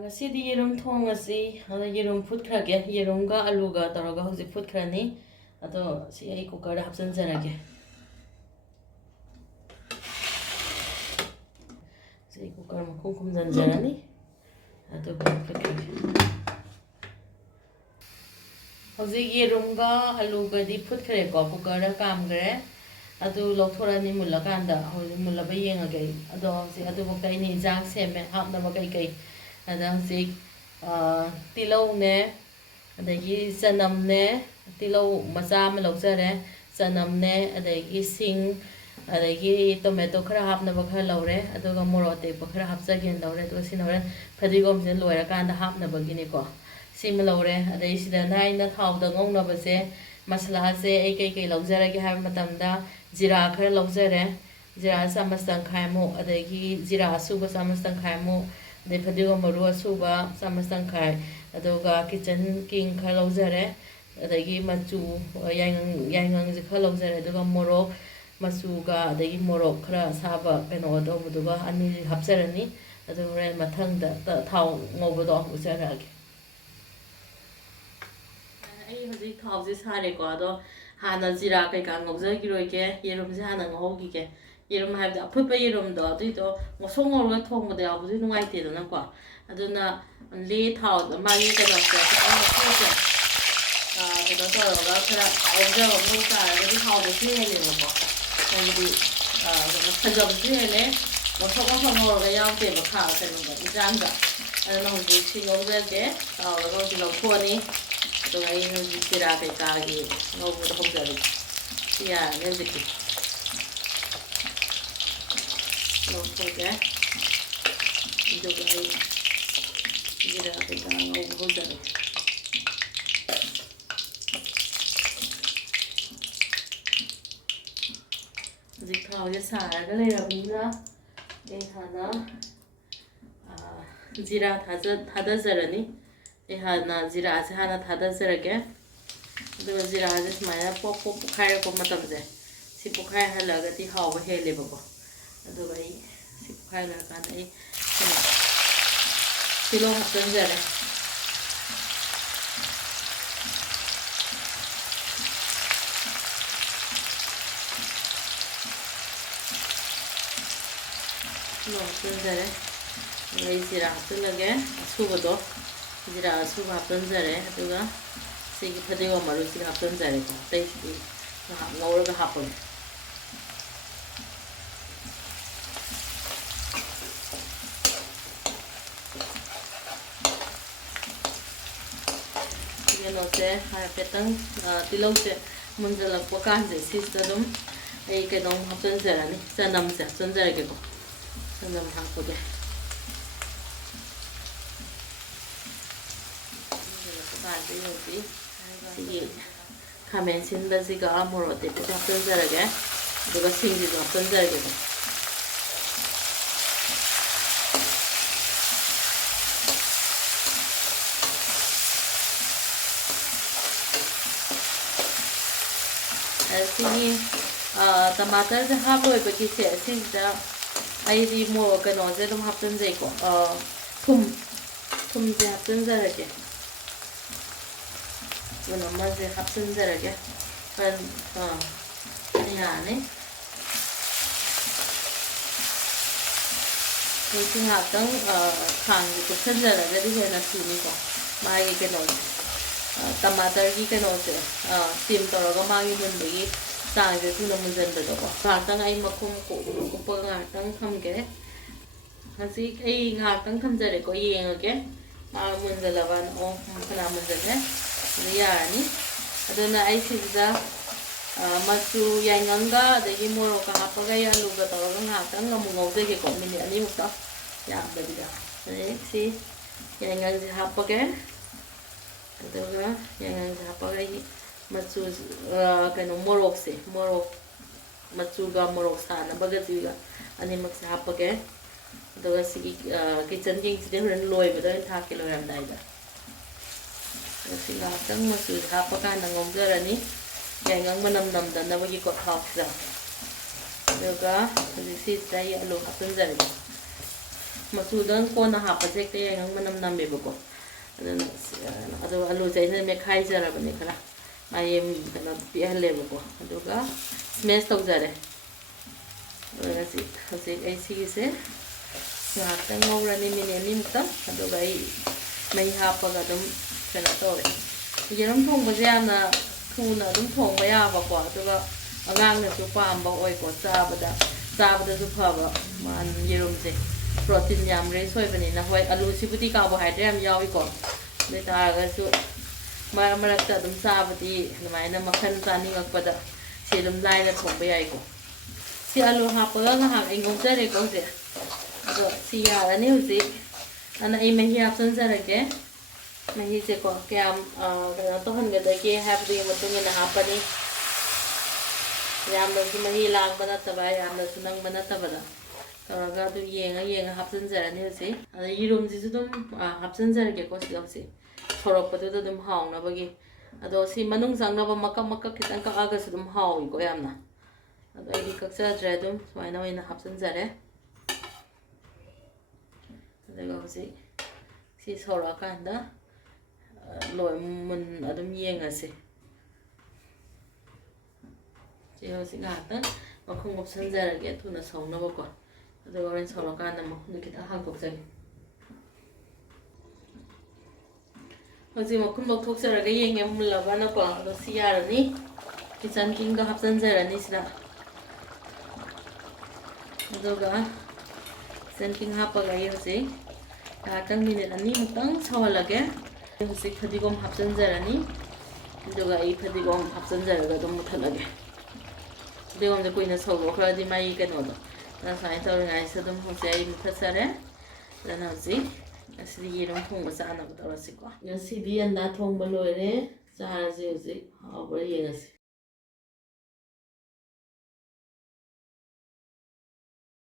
ꯉꯁꯤꯗꯤ ꯌꯦꯔꯨꯝ ꯊꯣꯡꯉꯁꯤ ꯑꯗ ꯌꯦꯔꯨꯝ ꯐꯨꯠꯈ꯭ꯔꯒꯦ ꯌꯦꯔꯨꯝꯒ ꯑꯂꯨꯒ ꯇꯧꯔꯒ ꯍꯧꯖꯤꯛ ꯐꯨꯠꯈ꯭ꯔꯅꯤ ꯑꯗꯣ ꯁꯤ ꯑꯩ ꯀꯨꯀꯔꯗ ꯍꯥꯞꯆꯤꯟꯖꯔꯒꯦ ꯁꯤ ꯀꯨꯀꯔ ꯃꯈꯨꯝ ꯈꯨꯝꯖꯤꯟꯖꯔꯅꯤ ꯑꯗꯨꯒ ꯐꯨꯠꯈ꯭ꯔꯒꯦ ꯍꯧꯖꯤꯛ ꯌꯦꯔꯨꯝꯒ ꯑꯂꯨꯒꯗꯤ ꯐꯨꯠꯈ꯭ꯔꯦꯀꯣ ꯀꯨꯀꯔꯗ ꯀꯥꯝꯈ꯭ꯔꯦ ꯑꯗꯨ ꯂꯧꯊꯣꯔꯛꯑꯅꯤ ꯃꯨꯜꯂꯀꯥꯟꯗ ꯍꯧꯖꯤꯛ ꯃꯨꯜꯂꯕ ꯌꯦꯡꯉꯒꯦ ꯑꯩ ꯑꯗꯣ ꯍꯧꯖꯤꯛ ꯑꯗꯨꯐꯥꯎꯗ ꯑꯩꯅ ꯏꯟꯖꯥꯡ ꯁꯦꯝꯃꯦ ꯍꯥꯞꯅꯕ ꯀꯩꯀꯩ ꯑꯗ ꯍꯧꯖꯤꯛ ꯇꯤꯜꯍꯧꯅꯦ ꯑꯗꯒꯤ ꯆꯅꯝꯅꯦ ꯇꯤꯜꯍꯧ ꯃꯆꯥ ꯑꯃ ꯂꯧꯖꯔꯦ ꯆꯅꯝꯅꯦ ꯑꯗꯒꯤ ꯁꯤꯡ ꯑꯗꯒꯤ ꯇꯣꯃꯦꯇꯣ ꯈꯔ ꯍꯥꯞꯅꯕ ꯈꯔ ꯂꯧꯔꯦ ꯑꯗꯨꯒ ꯃꯣꯔꯣꯛ ꯑꯇꯦꯛꯄ ꯈꯔ ꯍꯥꯞꯆꯒꯦꯅ ꯂꯧꯔꯦ ꯑꯗꯨꯒ ꯁꯤꯅ ꯍꯣꯔꯦꯟ ꯐꯗꯤꯒꯣꯝꯁꯤꯅ ꯂꯣꯏꯔꯀꯥꯟꯗ ꯍꯥꯞꯅꯕꯒꯤꯅꯤꯀꯣ ꯁꯤꯃ ꯂꯧꯔꯦ ꯑꯗꯩ ꯁꯤꯗꯅ ꯑꯩꯅ ꯊꯥꯎꯗ ꯉꯧꯅꯕꯁꯦ ꯃꯁꯥꯂꯥꯁꯦ ꯑꯩ ꯀꯩꯀꯩ ꯂꯧꯖꯔꯒꯦ ꯍꯥꯏꯕ ꯃꯇꯝꯗ ꯖꯤꯔꯥ ꯈꯔ ꯂꯧꯖꯔꯦ ꯖꯤꯔꯥ ꯆꯥꯃꯁ ꯇꯪꯈꯥꯏꯃꯨꯛ ꯑꯗꯒꯤ ꯖꯤꯔꯥ ꯑꯁꯨꯕ ꯆꯥꯃꯁ ꯇꯪꯈꯥꯏꯃꯨꯛ ꯑꯗꯩ ꯐꯗꯤꯒꯣꯝ ꯃꯔꯨ ꯑꯁꯨꯕ ꯆꯥꯃꯁ ꯇꯪꯈꯥꯏ ꯑꯗꯨꯒ ꯀꯤꯆꯟ ꯀꯤꯡ ꯈꯔ ꯂꯧꯖꯔꯦ ꯑꯗꯒꯤ ꯃꯆꯨ ꯌꯥꯏꯉꯪꯁꯦ ꯈꯔ ꯂꯧꯖꯔꯦ ꯑꯗꯨꯒ ꯃꯣꯔꯣꯛ ꯃꯆꯨꯒ ꯑꯗꯒꯤ ꯃꯣꯔꯣꯛ ꯈꯔ ꯑꯁꯥꯕ ꯀꯩꯅꯣ ꯇꯧꯕꯗꯨꯒ ꯑꯅꯤ ꯍꯥꯞꯆꯔꯅꯤ ꯑꯗꯨ ꯍꯣꯔꯦꯟ ꯃꯊꯪꯗ ꯊꯥꯎ ꯉꯧꯕꯗꯣ ꯑꯃꯨꯛ ꯎꯠꯆꯔꯛꯑꯒꯦ ꯑꯩ ꯍꯧꯖꯤꯛ ꯊꯥꯎꯁꯦ ꯁꯥꯔꯦꯀꯣ ꯑꯗꯣ ꯍꯥꯟꯅ ꯖꯤꯔꯥ ꯀꯩꯀꯥ ꯉꯧꯖꯈꯤꯔꯣꯏꯒꯦ ꯌꯦꯔꯨꯝꯁꯦ ꯍꯥꯟꯅ ꯉꯧꯍꯧꯈꯤꯒꯦ ꯌꯦꯔꯨꯝ ꯍꯥꯏꯕꯗꯤ ꯑꯐꯨꯠꯄ ꯌꯦꯔꯨꯝꯗꯣ ꯑꯗꯨꯏꯗꯣ ꯉꯧꯁꯣꯛ ꯉꯧꯔꯒ ꯊꯣꯡꯕꯗ ꯌꯥꯎꯕꯗꯤ ꯅꯨꯡꯉꯥꯏꯇꯦꯗꯅꯀꯣ ꯑꯗꯨꯅ ꯊꯥꯎꯗ ꯃꯥꯒꯤ ꯀꯩꯅꯣꯁꯦ ꯈꯤꯇꯪ ꯃꯈꯨꯁꯦ ꯀꯩꯅꯣ ꯇꯧꯔꯒ ꯈꯔ ꯉꯧꯖꯕ ꯉꯧ ꯇꯥꯔꯒꯗꯤ ꯍꯥꯎꯕꯁꯨ ꯍꯦꯜꯂꯦꯕꯀꯣ ꯍꯥꯏꯕꯗꯤ ꯀꯩꯅꯣ ꯐꯖꯕꯁꯨ ꯍꯦꯜꯂꯦ ꯉꯧꯁꯣꯛ ꯉꯧꯁꯣꯛ ꯉꯧꯔꯒ ꯌꯥꯎꯗꯦꯕ ꯀꯩꯅꯣꯗ ꯏꯟꯖꯥꯡꯗ ꯑꯗꯨꯅ ꯍꯧꯖꯤꯛ ꯁꯤ ꯉꯧꯖꯒꯦ ꯇꯥꯎꯔꯒ ꯍꯧꯖꯤꯛ ꯂꯧꯊꯣꯛꯑꯅꯤ ꯑꯗꯨꯒ ꯑꯩ ꯍꯧꯖꯤꯛ ꯖꯤꯔꯥ ꯀꯩꯀꯥꯒꯤ ꯉꯧꯕꯗꯣ ꯍꯧꯖꯔꯒꯦ ꯁꯤ ꯌꯥꯔꯅꯤ ꯍꯧꯖꯤꯛꯇꯤ ꯂꯧꯊꯣꯛꯑꯒꯦ ꯑꯗꯨꯒ ꯑꯩ ꯖꯤꯔꯥ ꯀꯩꯀꯥ ꯉꯧꯕ ꯍꯧꯖꯔꯒꯦ ꯍꯧꯖꯤꯛ ꯊꯥꯎꯁꯦ ꯁꯥꯔꯒ ꯂꯩꯔꯕꯅꯤꯅ ꯑꯩ ꯍꯥꯟꯅ ꯖꯤꯔꯥ ꯊꯥꯗꯖꯔꯅꯤ ꯑꯩ ꯍꯥꯟꯅ ꯖꯤꯔꯥꯁꯦ ꯍꯥꯟꯅ ꯊꯥꯗꯖꯔꯒꯦ ꯑꯗꯨꯒ ꯖꯤꯔꯥꯁꯦ ꯁꯨꯃꯥꯏꯅ ꯄꯣꯛ ꯄꯣꯛꯈꯥꯏꯔꯛꯄ ꯃꯇꯝꯁꯦ ꯁꯤ ꯄꯣꯛꯈꯥꯏꯍꯜꯂꯒꯗꯤ ꯍꯥꯎꯕ ꯍꯦꯜꯂꯦꯕꯀꯣ ꯑꯗꯨꯒ ꯑꯩ ꯁꯤ ꯄꯣꯛꯈꯥꯏꯍꯜꯂꯀꯥꯟꯗ ꯑꯩ ꯇꯤꯜꯍꯧ ꯍꯥꯞꯆꯤꯟꯖꯔꯦ ꯇꯤꯜꯍꯧ ꯍꯥꯞꯆꯤꯟꯖꯔꯦ ꯑꯗꯨꯒ ꯑꯩ ꯖꯤꯔꯥ ꯍꯥꯞꯆꯤꯜꯂꯒꯦ ꯑꯁꯨꯕꯗꯣ ꯖꯤꯔꯥ ꯑꯁꯨꯕ ꯍꯥꯞꯆꯤꯟꯖꯔꯦ ꯑꯗꯨꯒ ꯁꯤꯒꯤ ꯐꯗꯤꯒꯣꯝ ꯃꯔꯨꯁꯤꯒ ꯍꯥꯞꯆꯤꯟꯖꯔꯦꯀꯣ ꯑꯇꯩꯁꯤꯗꯤ ꯉꯥꯏꯍꯥꯛ ꯉꯧꯔꯒ ꯍꯥꯞꯄꯒꯦ ꯀꯩꯅꯣꯁꯦ ꯍꯥꯏꯐꯦꯠꯇꯪ ꯇꯤꯜꯍꯧꯁꯦ ꯃꯨꯟꯖꯜꯂꯛꯄ ꯀꯥꯟꯁꯦ ꯁꯤꯁꯤꯗ ꯑꯗꯨꯝ ꯑꯩ ꯀꯩꯅꯣꯝ ꯍꯥꯞꯆꯤꯟꯖꯔꯅꯤ ꯆꯅꯝꯁꯦ ꯍꯥꯞꯆꯤꯟꯖꯔꯒꯦꯀꯣ ꯆꯅꯝ ꯍꯥꯞꯄꯒꯦ ꯃꯨꯟꯖꯜꯂꯛꯄ ꯀꯥꯟꯁꯦ ꯌꯧꯗ꯭ꯔꯤ ꯁꯤꯒꯤ ꯈꯥꯃꯦꯟ ꯁꯤꯟꯕꯁꯤꯒ ꯃꯣꯔꯣꯛ ꯑꯇꯦꯛꯄꯒ ꯍꯥꯞꯆꯤꯟꯖꯔꯒꯦ ꯑꯗꯨꯒ ꯁꯤꯡꯁꯤꯁꯨ ꯍꯥꯞꯆꯤꯟꯖꯔꯒꯦꯀꯣ ꯁꯤꯒꯤ ꯇꯃꯥꯇꯔꯁꯦ ꯍꯥꯞꯂꯣꯏꯕꯒꯤꯁꯦ ꯁꯤꯁꯤꯗ ꯑꯩꯗꯤ ꯀꯩꯅꯣꯁꯦ ꯑꯗꯨꯝ ꯍꯥꯞꯆꯤꯟꯖꯩꯀꯣ ꯊꯨꯝꯁꯦ ꯍꯥꯞꯆꯤꯟꯖꯔꯒꯦ ꯑꯃꯁꯦ ꯍꯥꯞꯆꯤꯟꯖꯔꯒꯦ ꯌꯥꯅꯤ ꯍꯧꯖꯤꯛ ꯉꯥꯏꯍꯥꯛꯇꯪ ꯈꯥꯡꯁꯦ ꯀꯨꯞꯁꯟꯖꯔꯒꯗꯤ ꯍꯦꯟꯅ ꯊꯨꯅꯤꯀꯣ ꯃꯥꯒꯤ ꯀꯩꯅꯣꯁꯦ ꯇꯃꯥꯇꯔꯒꯤ ꯀꯩꯅꯣꯁꯦ ꯁ꯭ꯇꯤꯝ ꯇꯧꯔꯒ ꯃꯥꯒꯤ ꯃꯨꯟꯕꯒꯤ ꯆꯥꯡꯁꯦ ꯊꯨꯅ ꯃꯨꯟꯖꯟꯕꯗꯣꯀꯣ ꯉꯥꯏꯍꯥꯛꯇꯪ ꯑꯩ ꯃꯈꯨꯝ ꯀꯨꯞꯄꯒ ꯉꯥꯏꯍꯥꯛꯇꯪ ꯊꯝꯒꯦ ꯍꯧꯖꯤꯛ ꯑꯩ ꯉꯥꯏꯍꯥꯛꯇꯪ ꯊꯝꯖꯔꯦꯀꯣ ꯌꯦꯡꯉꯒꯦ ꯃꯨꯟꯖꯜꯂꯕꯅ ꯐꯅꯌꯥꯝ ꯃꯨꯟꯖꯜꯂꯦ ꯑꯗꯨ ꯌꯥꯔꯅꯤ ꯑꯗꯨꯅ ꯑꯩ ꯁꯤꯁꯤꯗ ꯃꯆꯨ ꯌꯥꯏꯉꯪꯒ ꯑꯗꯒꯤ ꯃꯣꯔꯣꯛꯀ ꯍꯥꯞꯄꯒ ꯑꯂꯨꯒ ꯇꯧꯔꯒ ꯉꯥꯏꯍꯥꯛꯇꯪ ꯑꯃꯨꯛ ꯉꯧꯖꯒꯦꯀꯣ ꯃꯤꯅꯤꯠ ꯑꯅꯤꯃꯨꯛꯇ ꯌꯥꯝꯗꯕꯤꯗ ꯑꯗꯩ ꯁꯤ ꯌꯥꯏꯉꯪꯁꯦ ꯍꯥꯞꯄꯒꯦ ꯑꯗꯨꯒ ꯌꯥꯏꯉꯪꯁꯦ ꯍꯥꯞꯄꯒ ꯑꯩꯒꯤ ꯃꯆꯨ ꯀꯩꯅꯣ ꯃꯣꯔꯣꯛꯁꯦ ꯃꯆꯨꯒ ꯃꯣꯔꯣꯛ ꯁꯥꯅꯕꯒꯁꯤꯒ ꯑꯅꯤꯃꯛꯁꯦ ꯍꯥꯞꯄꯒꯦ ꯑꯗꯨꯒ ꯁꯤꯒꯤ ꯀꯤꯆꯟ ꯀꯤꯡꯁꯤꯗꯤ ꯍꯣꯔꯦꯟ ꯂꯣꯏꯕꯗ ꯑꯣꯏꯅ ꯊꯥꯛꯀꯦ ꯂꯣꯏꯔꯝꯗꯥꯏꯗ ꯁꯤ ꯉꯥꯏꯍꯥꯛꯇꯪ ꯃꯆꯨꯁꯦ ꯍꯥꯞꯄꯀꯥꯟꯗ ꯉꯧꯖꯔꯅꯤ ꯌꯥꯏꯉꯪ ꯃꯅꯝ ꯅꯝꯗꯅꯕꯒꯤꯀꯣ ꯊꯥꯎꯁꯤꯗ ꯑꯗꯨꯒ ꯍꯧꯖꯤꯛ ꯁꯤꯁꯤꯗ ꯑꯩ ꯑꯂꯨ ꯍꯥꯞꯆꯤꯟꯖꯔꯒꯦ ꯃꯆꯨꯗꯪ ꯀꯣꯟꯅ ꯍꯥꯞꯄꯁꯦ ꯍꯦꯛꯇ ꯌꯦꯡꯉ ꯃꯅꯝ ꯅꯝꯃꯦꯕꯀꯣ ꯑꯗꯨꯅ ꯑꯗꯨꯒ ꯑꯂꯨꯁꯦ ꯑꯩꯅ ꯃꯦꯠꯈꯥꯏꯖꯔꯕꯅꯦ ꯈꯔ ꯃꯌꯦꯝ ꯀꯩꯅꯣ ꯄꯤꯍꯜꯂꯦꯕꯀꯣ ꯑꯗꯨꯒ ꯁ꯭ꯃꯦꯁ ꯇꯧꯖꯔꯦ ꯑꯗꯨꯒ ꯍꯧꯖꯤꯛ ꯑꯩ ꯁꯤꯒꯤꯁꯦ ꯉꯥꯏꯍꯥꯛꯇꯪ ꯉꯧꯔꯅꯤ ꯃꯤꯅꯤꯠ ꯑꯅꯤꯃꯨꯛꯇꯪ ꯑꯗꯨꯒ ꯑꯩ ꯃꯩ ꯍꯥꯞꯄꯒ ꯑꯗꯨꯝ ꯀꯩꯅꯣ ꯇꯧꯔꯦ ꯌꯦꯔꯨꯝ ꯊꯣꯡꯕꯁꯦ ꯌꯥꯝꯅ ꯊꯨꯅ ꯑꯗꯨꯝ ꯊꯣꯡꯕ ꯌꯥꯕꯀꯣ ꯑꯗꯨꯒ ꯑꯉꯥꯡꯅꯁꯨ ꯄꯥꯝꯕ ꯑꯣꯏꯀꯣ ꯆꯥꯕꯗꯁꯨ ꯐꯕ ꯌꯦꯔꯨꯝꯁꯦ ꯄ꯭ꯔꯣꯇꯤꯟ ꯌꯥꯝ ꯔꯤꯆ ꯑꯣꯏꯕꯅꯤꯅ ꯍꯣꯏ ꯑꯂꯨꯁꯤꯕꯨꯗꯤ ꯀꯥꯔꯕꯣꯍꯥꯏꯗ꯭ꯔꯦꯠ ꯌꯥꯝ ꯌꯥꯎꯏꯀꯣ ꯑꯗꯨ ꯑꯣꯏꯇꯥꯔꯒꯁꯨ ꯃꯔꯛ ꯃꯔꯛꯇ ꯑꯗꯨꯝ ꯆꯥꯕꯗꯤ ꯑꯗꯨꯃꯥꯏꯅ ꯃꯈꯜ ꯆꯥꯅꯤꯡꯉꯛꯄꯗ ꯁꯤ ꯑꯗꯨꯝ ꯂꯥꯏꯅ ꯊꯣꯡꯕ ꯌꯥꯏꯀꯣ ꯁꯤ ꯑꯂꯨ ꯍꯥꯞꯄꯒ ꯉꯥꯏꯍꯥꯛ ꯑꯩ ꯉꯧꯖꯔꯦꯀꯣ ꯍꯧꯖꯤꯛ ꯑꯗꯣ ꯁꯤ ꯌꯥꯔꯅꯤ ꯍꯧꯖꯤꯛ ꯑꯗꯨꯅ ꯑꯩ ꯃꯍꯤ ꯍꯥꯞꯆꯤꯟꯖꯔꯒꯦ ꯃꯍꯤꯁꯦꯀꯣ ꯀꯌꯥꯝ ꯀꯩꯅꯣ ꯇꯧꯍꯟꯒꯗꯒꯦ ꯍꯥꯏꯕꯗꯨꯒꯤ ꯃꯇꯨꯡ ꯏꯟꯅ ꯍꯥꯞꯄꯅꯤ ꯌꯥꯝꯅꯁꯨ ꯃꯍꯤ ꯂꯥꯡꯕ ꯅꯠꯇꯕ ꯌꯥꯝꯅꯁꯨ ꯅꯪꯕ ꯅꯠꯇꯕꯗ ꯇꯧꯔꯒ ꯑꯗꯨ ꯌꯦꯡꯉ ꯍꯥꯞꯆꯤꯟꯖꯔꯅꯤ ꯍꯧꯖꯤꯛ ꯑꯗ ꯌꯦꯔꯨꯝꯁꯤꯁꯨ ꯑꯗꯨꯝ ꯍꯥꯞꯆꯤꯟꯖꯔꯒꯦꯀꯣ ꯁꯤꯗ ꯍꯧꯖꯤꯛ ꯁꯧꯔꯛꯄꯗꯨꯗ ꯑꯗꯨꯝ ꯍꯥꯎꯅꯕꯒꯤ ꯑꯗꯣ ꯁꯤ ꯃꯅꯨꯡ ꯆꯪꯅꯕ ꯃꯀꯛ ꯈꯤꯇꯪ ꯀꯛꯑꯒꯁꯨ ꯑꯗꯨꯝ ꯍꯥꯎꯏꯀꯣ ꯌꯥꯝꯅ ꯑꯗꯣ ꯑꯩꯗꯤ ꯀꯛꯆꯗ꯭ꯔꯦ ꯑꯗꯨꯝ ꯁꯨꯃꯥꯏꯅ ꯑꯣꯏꯅ ꯍꯥꯞꯆꯤꯟꯖꯔꯦ ꯑꯗꯨꯒ ꯍꯧꯖꯤꯛ ꯁꯤ ꯁꯧꯔꯛꯑꯀꯥꯟꯗ ꯑꯗꯨꯝ ꯌꯦꯡꯉꯁꯤ ꯁꯤ ꯍꯧꯖꯤꯛ ꯉꯥꯏꯍꯥꯛꯇꯪ ꯃꯈꯨꯝ ꯀꯨꯞꯁꯟꯖꯔꯒꯦ ꯊꯨꯅ ꯁꯧꯅꯕꯀꯣ ꯑꯗꯨꯒ ꯍꯣꯔꯦꯟ ꯁꯧꯔꯀꯥꯟꯗ ꯃꯈꯨꯝꯗꯣ ꯈꯤꯇꯪ ꯍꯥꯡꯗꯣꯛꯆꯒꯦ ꯍꯧꯖꯤꯛ ꯃꯈꯨꯝ ꯂꯧꯊꯣꯛꯆꯔꯒ ꯌꯦꯡꯉꯦ ꯃꯨꯜꯂꯕꯅꯀꯣ ꯑꯗꯣ ꯁꯤ ꯌꯥꯔꯅꯤ ꯀꯤꯆꯟ ꯀꯤꯡꯗꯣ ꯍꯥꯞꯆꯤꯟꯖꯔꯅꯤ ꯁꯤꯗ ꯑꯗꯨꯒ ꯀꯤꯆꯟ ꯀꯤꯡ ꯍꯥꯞꯄꯒ ꯑꯩ ꯍꯧꯖꯤꯛ ꯉꯥꯏꯍꯥꯛꯇꯪ ꯃꯤꯅꯤꯠ ꯑꯅꯤꯃꯨꯛꯇꯪ ꯁꯧꯍꯜꯂꯒꯦ ꯍꯧꯖꯤꯛ ꯐꯗꯤꯒꯣꯝ ꯍꯥꯞꯆꯤꯟꯖꯔꯅꯤ ꯑꯗꯨꯒ ꯑꯩ ꯐꯗꯤꯒꯣꯝ ꯍꯥꯞꯆꯤꯟꯖꯔꯒ ꯑꯗꯨꯝ ꯃꯨꯠꯊꯠꯂꯒꯦ ꯐꯗꯤꯒꯣꯝꯁꯦ ꯀꯨꯏꯅ ꯁꯧꯗꯣꯛꯈ꯭ꯔꯗꯤ ꯃꯥꯒꯤ ꯀꯩꯅꯣꯗꯣ ꯑꯗꯨꯅ ꯁꯨꯃꯥꯏꯅ ꯇꯧꯔꯤꯉꯩꯁꯤꯗ ꯑꯗꯨꯝ ꯍꯧꯖꯤꯛ ꯑꯩ ꯃꯨꯠꯊꯠꯆꯔꯦ ꯑꯗꯨꯅ ꯍꯧꯖꯤꯛ ꯉꯁꯤꯗꯤ ꯌꯦꯔꯨꯝ ꯊꯣꯡꯕ ꯆꯥꯅꯕ ꯇꯧꯔꯁꯤꯀꯣ ꯉꯁꯤꯗꯤ ꯑꯟꯗꯥ ꯊꯣꯡꯕ ꯂꯣꯏꯔꯦ ꯆꯥꯔꯁꯤ ꯍꯧꯖꯤꯛ ꯍꯥꯎꯕ꯭ꯔꯥ ꯌꯦꯡꯉꯁꯤ